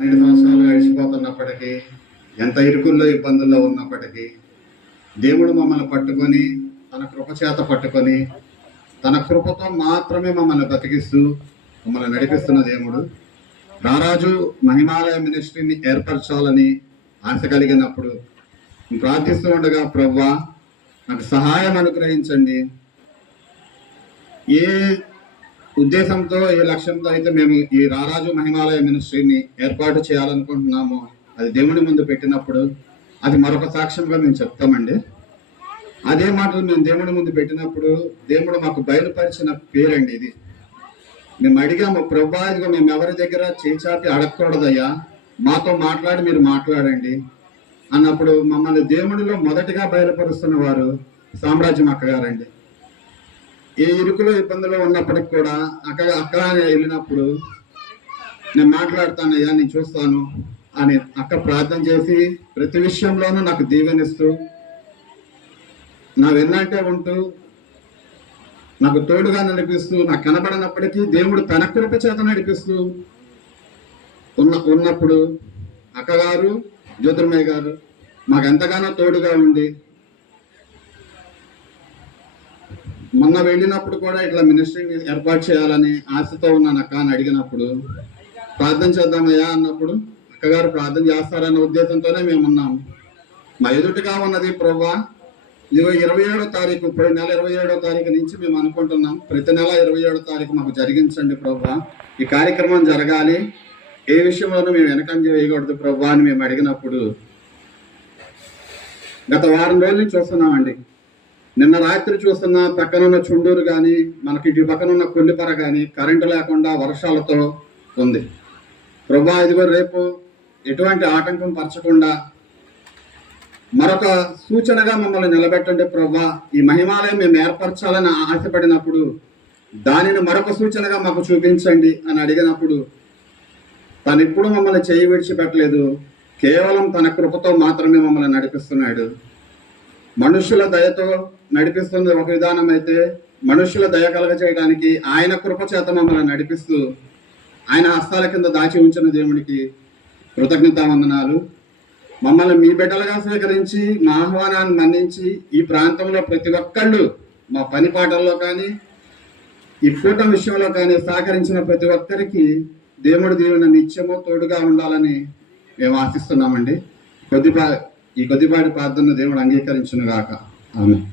12 సంవత్సరాలు గడిచిపోతున్నప్పటికీ, ఎంత ఇరుకుల్లో ఇబ్బందుల్లో ఉన్నప్పటికీ దేవుడు మమ్మల్ని పట్టుకొని తన కృప చేత పట్టుకొని తన కృపతో మాత్రమే మమ్మల్ని బతికిస్తూ మమ్మల్ని నడిపిస్తున్న దేవుడు. రారాజు మహిమాలయ మినిస్ట్రీని ఏర్పరచాలని ఆశ కలిగినప్పుడు ప్రార్థిస్తూ ఉండగా, ప్రభువా నాకు సహాయం అనుగ్రహించండి. ఏ ఉద్దేశంతో, ఏ లక్ష్యంతో అయితే మేము ఈ రారాజు మహిమాలయ మినిస్ట్రీని ఏర్పాటు చేయాలనుకుంటున్నామో అది దేవుని ముందు పెట్టినప్పుడు అది మరొక సాక్ష్యంగా మేము చెప్తామండి. అదే మాటలు మేము దేవుని ముందు పెట్టినప్పుడు దేవుడు మాకు బయలుపరిచిన పేరండి ఇది. మేము అడిగాము, ప్రభువా ఇదిగో మేము ఎవరి దగ్గర చేచాపి అడగకూడదయ్యా, మాతో మాట్లాడి మీరు మాట్లాడండి అన్నప్పుడు మమ్మల్ని దేవుడిలో మొదటిగా బయలుపరుస్తున్న వారు సామ్రాజ్యం అక్కగారండి. ఏ ఇరుకులో ఇబ్బందులు ఉన్నప్పటికి కూడా అక్క వెళ్ళినప్పుడు నేను మాట్లాడతానయ్యా, నేను చూస్తాను అని అక్క ప్రార్థన చేసి ప్రతి విషయంలోనూ నాకు దీవెనిస్తూ నా వెన్నంటే ఉంటూ నాకు తోడుగా నడిపిస్తూ, నాకు కనబడినప్పటికీ దేవుడు తన కృప చేత నడిపిస్తూ ఉన్నప్పుడు అక్కగారు జ్యోతిర్మయ్య గారు మాకు ఎంతగానో తోడుగా ఉండి, మొన్న వెళ్ళినప్పుడు కూడా ఇట్లా మినిస్ట్రీని ఏర్పాటు చేయాలని ఆశతో ఉన్నాను అక్క అని అడిగినప్పుడు, ప్రార్థన చేద్దామయ్యా అన్నప్పుడు అక్కగారు ప్రార్థన చేస్తారన్న ఉద్దేశంతోనే మేము ఉన్నాము. మా ఎదుటిగా ఉన్నది ప్రభువా ఇదిగో 27వ తారీఖు, ప్రతి నెల 27వ తారీఖు నుంచి మేము అనుకుంటున్నాం, ప్రతి నెల 27వ తారీఖు మాకు జరిగించండి ప్రభువా, ఈ కార్యక్రమం జరగాలి, ఏ విషయంలోనూ మేము వెనకంజ వేయకూడదు ప్రభువా అని మేము అడిగినప్పుడు గత వారం రోజుల నుంచి చూస్తున్నామండి. నిన్న రాత్రి చూస్తున్న పక్కనున్న చుండూరు కానీ మనకి ఇటు పక్కనున్న కొల్లిపర కానీ కరెంటు లేకుండా వర్షాలతో ఉంది. ప్రభువా ఇదిగో రేపు ఎటువంటి ఆటంకం పరచకుండా మరొక సూచనగా మమ్మల్ని నిలబెట్టండి ప్రభువా. ఈ మహిమాలయం మేము ఏర్పరచాలని ఆశపడినప్పుడు దానిని మరొక సూచనగా మాకు చూపించండి అని అడిగినప్పుడు తను ఎప్పుడు మమ్మల్ని చేయి విడిచిపెట్టలేదు. కేవలం తన కృపతో మాత్రమే మమ్మల్ని నడిపిస్తున్నాడు. మనుషుల దయతో నడిపిస్తుంది ఒక విధానం అయితే, మనుషుల దయ కలగ చేయడానికి ఆయన కృప చేత మమ్మల్ని నడిపిస్తూ ఆయన హస్తాల కింద దాచి ఉంచిన దేవునికి కృతజ్ఞతావందనాలు. మమ్మల్ని మీ బిడ్డలుగా స్వీకరించి మా ఆహ్వానాన్ని మన్నించి ఈ ప్రాంతంలో ప్రతి ఒక్కళ్ళు మా పని పాటల్లో కానీ ఈ కూటం విషయంలో కానీ సహకరించిన ప్రతి ఒక్కరికి దేవుడి దీవెన నిత్యము తోడుగా ఉండాలని మేము ఆశిస్తున్నామండి. ఈ కొద్దిపాటి ప్రార్థన దేవుడు అంగీకరించును గాక. ఆమేన్.